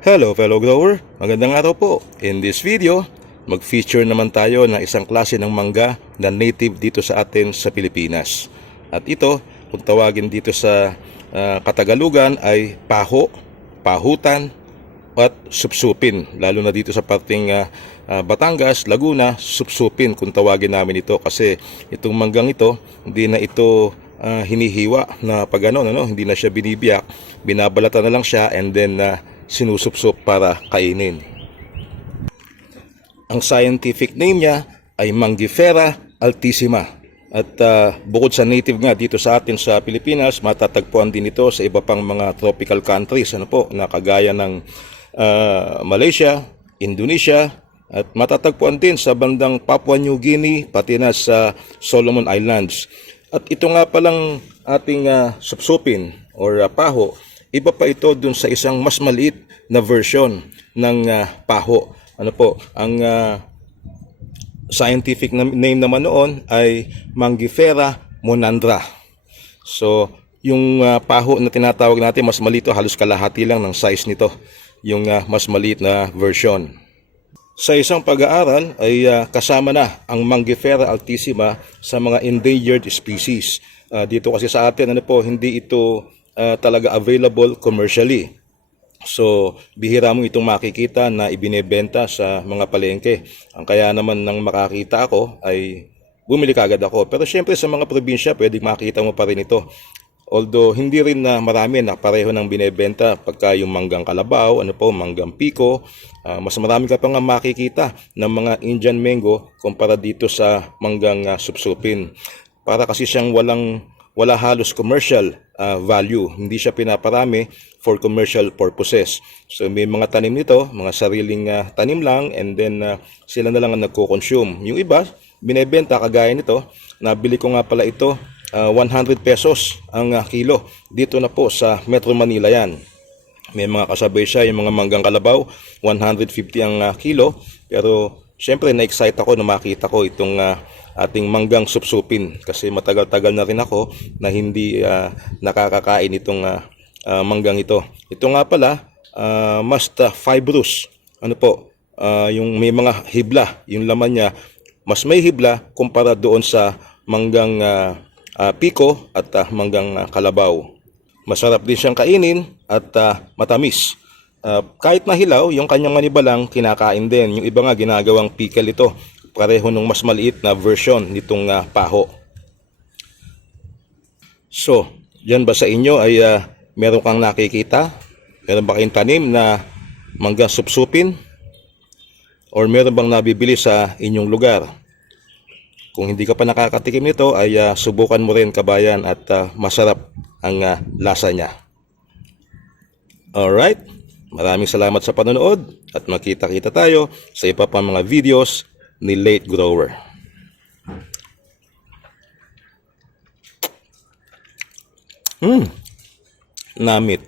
Hello fellow grower, magandang araw po. In this video, mag-feature naman tayo ng isang klase ng mangga na native dito sa atin sa Pilipinas. At ito, kung tawagin dito sa ah, Katagalugan ay paho, pahutan, at supsupin. Lalo na dito sa parting ah, Batangas, Laguna, supsupin kung tawagin namin ito. Kasi itong manggang ito, hindi na ito ah, hinihiwa na pag ano, ano, hindi na siya binibiyak. Binabalatan na lang siya and then ah, sinusupsup para kainin. Ang scientific name niya ay Mangifera altissima. At ah, bukod sa native nga dito sa atin sa Pilipinas, matatagpuan din ito sa iba pang mga tropical countries ano po, na kagaya ng ah, Malaysia, Indonesia, at matatagpuan din sa bandang Papua New Guinea, pati na sa Solomon Islands. At ito nga palang ating ah, supsupin or ah, paho, iba pa ito dun sa isang mas maliit na version ng ah, paho. Ano po, ang ah, scientific na- name naman noon ay Mangifera monandra. So, yung ah, paho na tinatawag natin, mas maliit, halos kalahati lang ng size nito. Yung ah, mas maliit na version. Sa isang pag-aaral ay ah, kasama na ang Mangifera altissima sa mga endangered species. Ah, dito kasi sa atin ano po, hindi ito ah, talaga available commercially. So, bihira mo itong makikita na ibinebenta sa mga palengke. Ang kaya naman nang makakita ako ay bumili kagad ako. Pero syempre sa mga probinsya, pwedeng makita mo pa rin ito. Although hindi rin na marami na pareho ng binebenta pagka yung manggang kalabaw, ano po, manggang piko, ah, mas marami ka pa nga makikita ng mga Indian mango kumpara dito sa manggang ah, supsupin. Para kasi siyang walang wala halos commercial ah, value. Hindi siya pinaparami for commercial purposes. So may mga tanim nito, mga sariling ah, tanim lang and then ah, sila na lang ang nagko-consume. Yung iba, binebenta kagaya nito. Nabili ko nga pala ito ah, 100 pesos ang ah, kilo. Dito na po sa Metro Manila yan. May mga kasabay siya, yung mga manggang kalabaw, 150 ang ah, kilo. Pero syempre na-excite ako na makita ko itong ah, ating manggang supsupin kasi matagal-tagal na rin ako na hindi ah, nakakakain itong ah, ah, manggang ito. Ito nga pala, ah, must ah, fibrous. Ano po, ah, yung may mga hibla, yung laman niya, mas may hibla kumpara doon sa manggang ah, ah, piko at ah, manggang ah, kalabaw. Masarap din siyang kainin at ah, matamis. Ah, kahit mahilaw, yung kanyang maniba lang kinakain din. Yung iba nga ginagawang pickle ito. Pareho nung mas maliit na version nitong ah, paho. So, yan ba sa inyo ay ah, meron kang nakikita? Meron ba kayong tanim na mangga supsupin? Or meron bang nabibili sa inyong lugar? Kung hindi ka pa nakakatikim nito ay ah, subukan mo rin kabayan at ah, masarap ang ah, lasa niya. Alright, maraming salamat sa panonood at makita-kita tayo sa iba pang mga videos ni Late Grower. Hmm, namit.